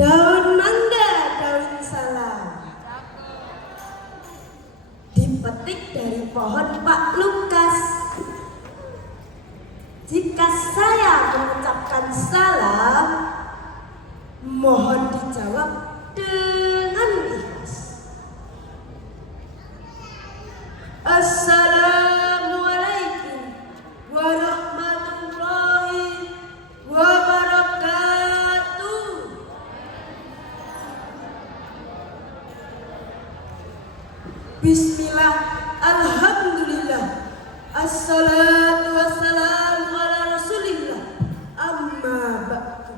Daun mangga, daun salam, dipetik dari pohon Pak Lukas. Jika saya mengucapkan salam, mohon dijawab dengan ikhlas. Assalamualaikum warahmatullahi wabarakatuh. Bismillah, alhamdulillah, assalatu wassalamu ala rasulillah, amma ba'du.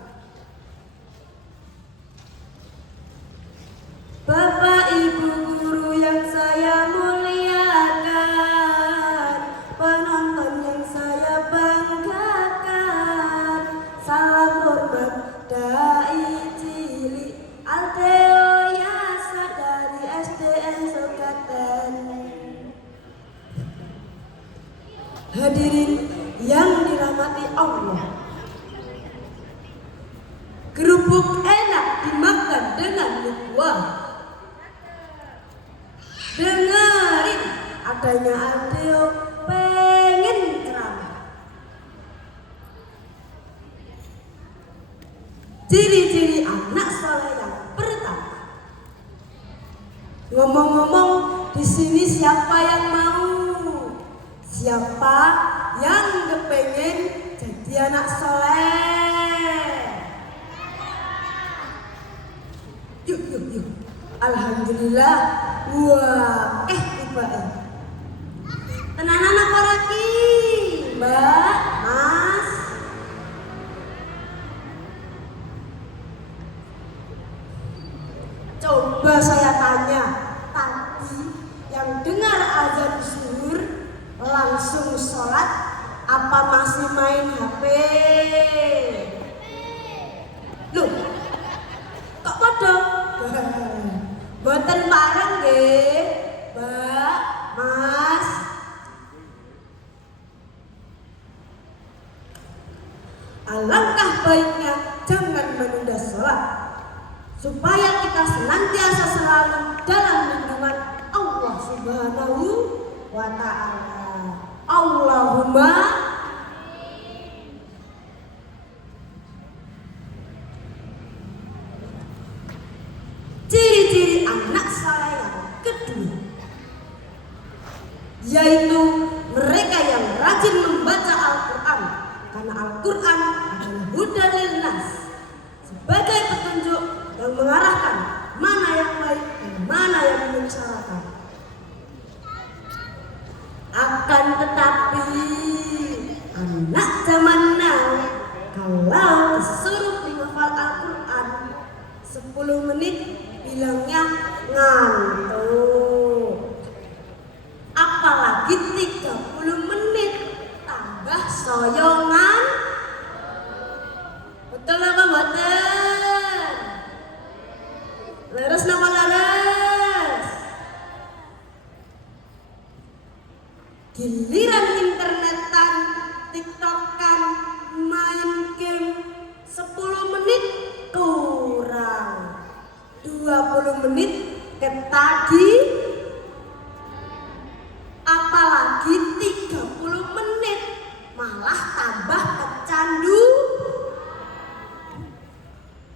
Bapak Ibu guru yang saya muliakan, penonton yang saya banggakan, salam hormat dai cilik Alteo Yasa dari SDN Sogaten. Hadirin yang dirahmati Allah, kerupuk enak dimakan dengan nikmat. Dengerin adanya Alteo pengen ceramah. Ciri-ciri anak soleh yang pertama. Ngomong-ngomong, di sini siapa yang mau? Siapa yang kepengen jadi anak soleh? Yuk. Alhamdulillah. Wah, tiba tenanan apa lagi, Mbak, Mas? Coba saya tanya, tadi yang dengar azan zuhur langsung sholat apa masih main HP? Loh, kok bodoh? Boten bareng nggih, Mbak, Mas. Alangkah baiknya jangan menunda sholat, supaya kita senantiasa selalu dalam lindungan Allah Subhanahu wa Ta'ala. Allahumma ciri-ciri anak saleh yang kedua, yaitu mereka yang rajin membaca Al-Quran, karena Al-Quran adalah hudan linnas, sebagai petunjuk yang mengarahkan mana yang baik dan mana yang menyesatkan. Akan tetapi anak zaman now kalau disuruh menghafal Al-Quran 10 menit bilangnya ngantuk, apalagi 30 menit tambah soyongan. Betul apa mboten? Leres napa leres? Giliran internetan, tiktokan, main game 10 menit kurang, 20 menit ketagi, apalagi 30 menit malah tambah kecandu.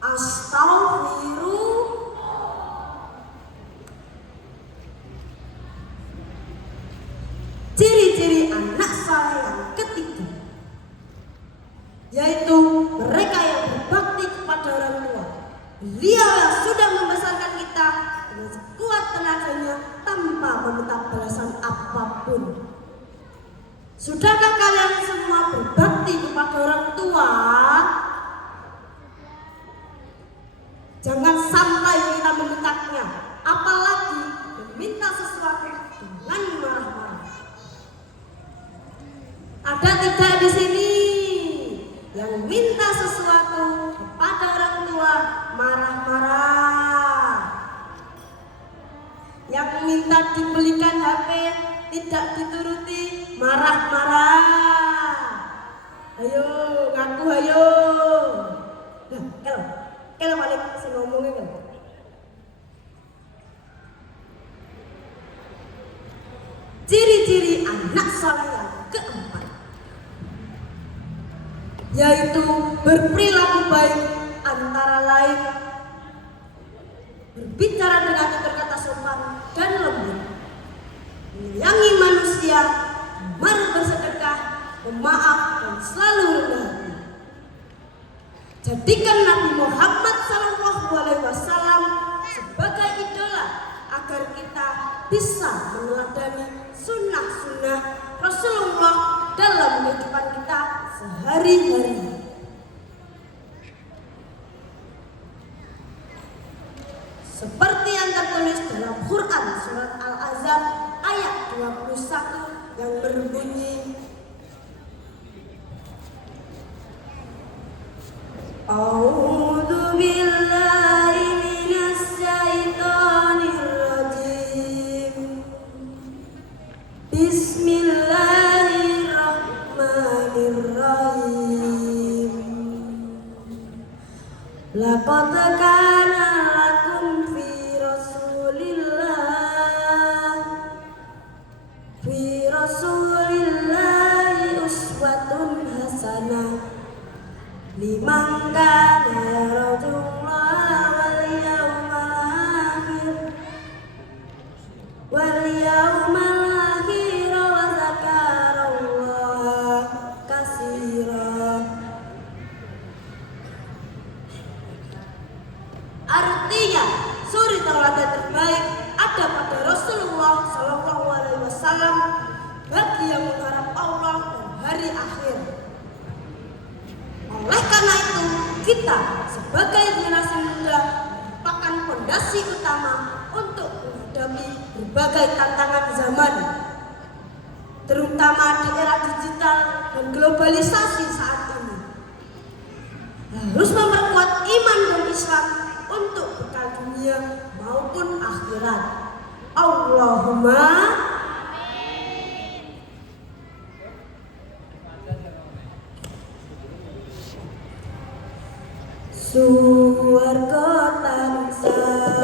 Astagfirullah. Ciri-ciri anak saleh yang ketiga, yaitu mereka yang berbakti kepada orang tua. Beliau yang sudah membesarkan kita dengan sekuat tenaganya tanpa meminta balasan apapun. Sudahkah kalian semua berbakti kepada orang tua? Jangan sampai kita memintaknya, apalagi meminta sesuatu dengan marah-marah. Ada tidak di sini yang minta sesuatu kepada orang tua marah-marah? Yang minta dibelikan HP tidak dituruti marah-marah? Ayo ngaku ayo. Nah, kalau balik semua yaitu berperilaku baik, antara lain berbicara dengan tutur kata sopan dan lembut, menyayangi manusia, gemar bersedekah, pemaaf, dan selalu rendah hati. Jadikan Nabi Muhammad SAW sebagai idola agar kita bisa meneladani sunnah-sunnah Rasulullah dalam kehidupan kita sehari-hari. Seperti yang tertulis dalam Quran surat Al-Ahzab ayat 21 yang berbunyi, A'udzu billahi minas syaitonir rajim. Bismillahirrahmanirrahim. Laqad kana lakum fi Rasulillahi uswatun hasanah liman kana yarjullaha wal yawmal akhir wa dzakarallaha katsira. Artinya, suri tauladan terbaik ada pada Rasulullah SAW bagi yang mengharap Allah dan hari akhir. Oleh karena itu, kita sebagai generasi muda merupakan fondasi utama untuk menghadapi berbagai tantangan zaman, terutama di era digital dan globalisasi saat ini. Harus memperkuat iman dan Islam untuk bekal dunia maupun akhirat. Allahumma Suwarga tansah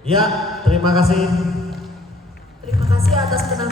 Ya, terima kasih. Terima kasih atas penampilan